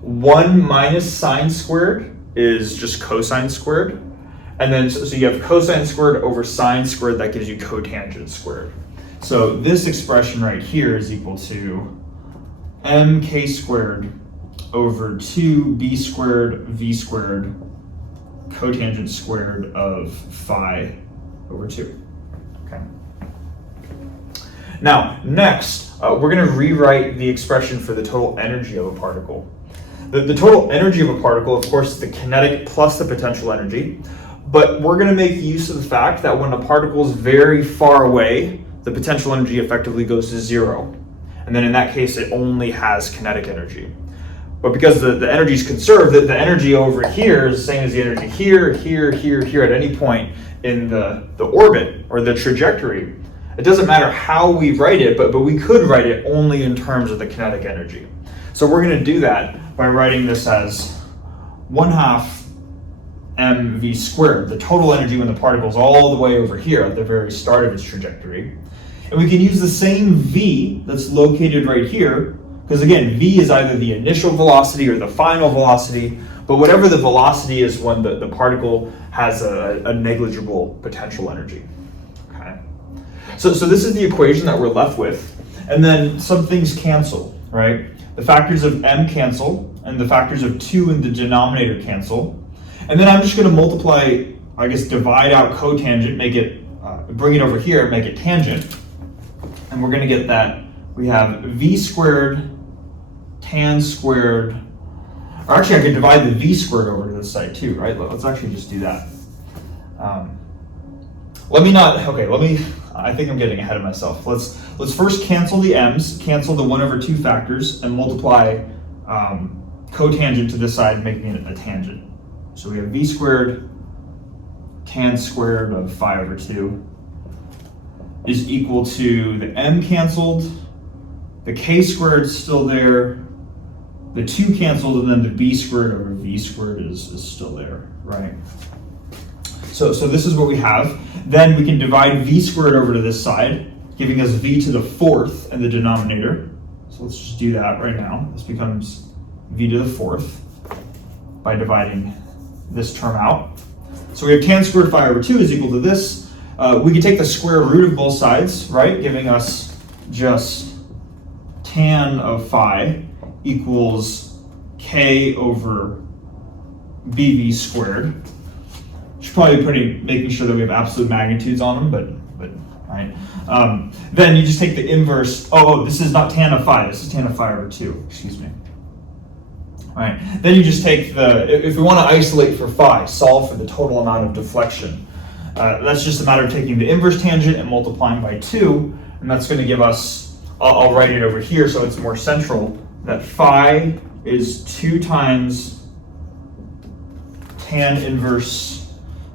1 minus sine squared is just cosine squared. And then, so you have cosine squared over sine squared, that gives you cotangent squared. So this expression right here is equal to mk squared over 2b squared v squared cotangent squared of phi over 2. Okay. Now, next, we're going to rewrite the expression for the total energy of a particle. The total energy of a particle, of course, is the kinetic plus the potential energy. But we're going to make use of the fact that when a particle is very far away, the potential energy effectively goes to 0. And then in that case, it only has kinetic energy. But because the energy is conserved, the energy over here is the same as the energy here, here, here, here at any point in the orbit or the trajectory. It doesn't matter how we write it, but we could write it only in terms of the kinetic energy. So we're going to do that by writing this as 1/2 mv squared, the total energy when the particle is all the way over here at the very start of its trajectory. And we can use the same v that's located right here, because again, v is either the initial velocity or the final velocity, but whatever the velocity is when the particle has a negligible potential energy. Okay. So this is the equation that we're left with, and then some things cancel, right? The factors of m cancel, and the factors of 2 in the denominator cancel. And then I'm just going to multiply, I guess, divide out cotangent, make it, bring it over here, make it tangent. And we're going to get that we have v squared tan squared, or actually I could divide the v squared over to this side too, right? Let's actually just do that. I think I'm getting ahead of myself. Let's first cancel the m's, cancel the 1/2 factors, and multiply cotangent to this side, making it a tangent. So we have v squared tan squared of 5/2 is equal to the m canceled, the k squared is still there, the 2 canceled, and then the b squared over v squared is still there, right? So this is what we have. Then we can divide v squared over to this side, giving us v to the 4th in the denominator. So let's just do that right now. This becomes v to the 4th by dividing this term out. So we have tan squared 5/2 is equal to this. We can take the square root of both sides, right? Giving us just tan of phi equals k over bv squared. Should probably be making sure that we have absolute magnitudes on them, but right. Then you just take the inverse. Oh, this is not tan of phi. This is tan of 5/2. Excuse me. All right. Then you just take if we want to isolate for phi, solve for the total amount of deflection. That's just a matter of taking the inverse tangent and multiplying by 2, and that's going to give us. I'll write it over here so it's more central. That phi is 2 times tan inverse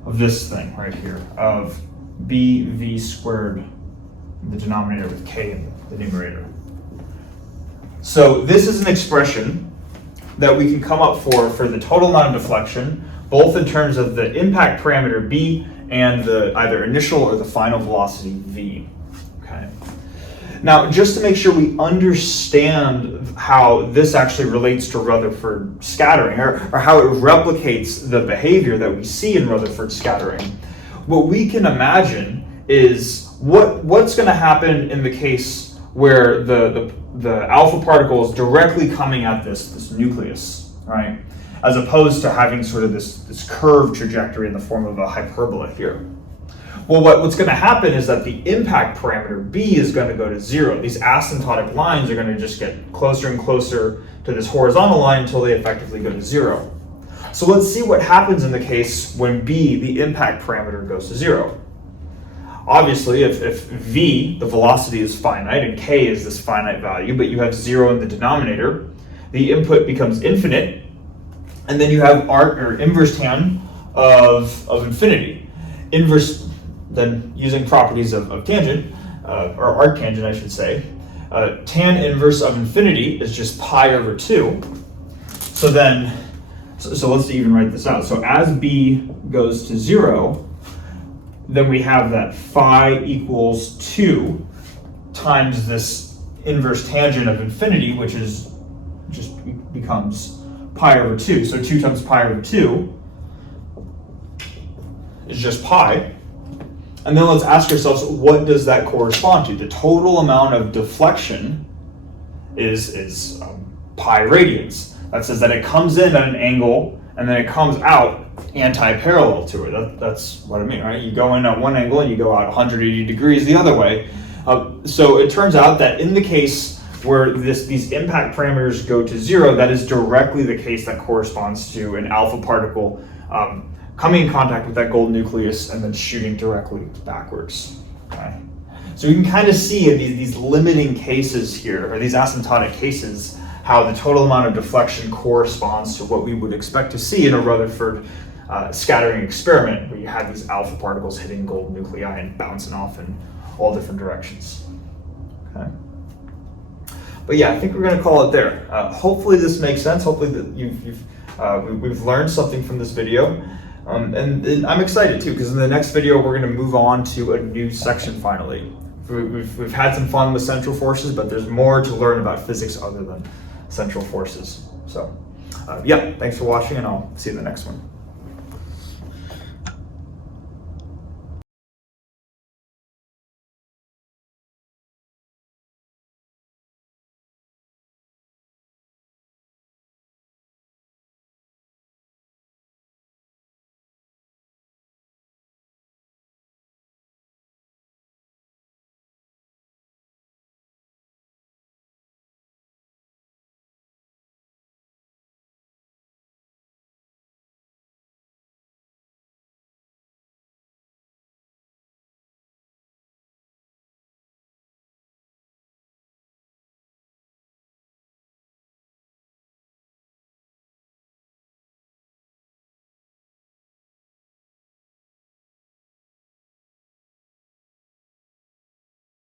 of this thing right here, of bv squared in the denominator with k in the numerator. So this is an expression that we can come up for the total amount of deflection, both in terms of the impact parameter b and the either initial or the final velocity v. Okay. Now, just to make sure we understand how this actually relates to Rutherford scattering, or how it replicates the behavior that we see in Rutherford scattering, what we can imagine is what's going to happen in the case where the alpha particle is directly coming at this nucleus, right? As opposed to having sort of this curved trajectory in the form of a hyperbola here. Well, what's going to happen is that the impact parameter b is going to go to 0. These asymptotic lines are going to just get closer and closer to this horizontal line until they effectively go to 0. So let's see what happens in the case when b, the impact parameter, goes to 0. Obviously, if v, the velocity, is finite and k is this finite value, but you have 0 in the denominator, the input becomes infinite, and then you have arc or inverse tan of infinity. Inverse, then using properties of tangent, or arctangent I should say, tan inverse of infinity is just pi/2. So let's even write this out. So as b goes to 0, then we have that phi equals 2 times this inverse tangent of infinity, which is just becomes pi/2. So 2 times pi/2 is just pi. And then let's ask ourselves, what does that correspond to? The total amount of deflection is pi radians. That says that it comes in at an angle and then it comes out anti-parallel to it. That's what I mean, right? You go in at one angle and you go out 180 degrees the other way. So it turns out that in the case where these impact parameters go to 0, that is directly the case that corresponds to an alpha particle coming in contact with that gold nucleus and then shooting directly backwards. Okay? So you can kind of see in these limiting cases here, or these asymptotic cases, how the total amount of deflection corresponds to what we would expect to see in a Rutherford scattering experiment, where you have these alpha particles hitting gold nuclei and bouncing off in all different directions. Okay. But yeah, I think we're going to call it there. Hopefully this makes sense. Hopefully that we've learned something from this video. And I'm excited too, because in the next video we're going to move on to a new section finally. We've had some fun with central forces, but there's more to learn about physics other than central forces. So yeah, thanks for watching, and I'll see you in the next one.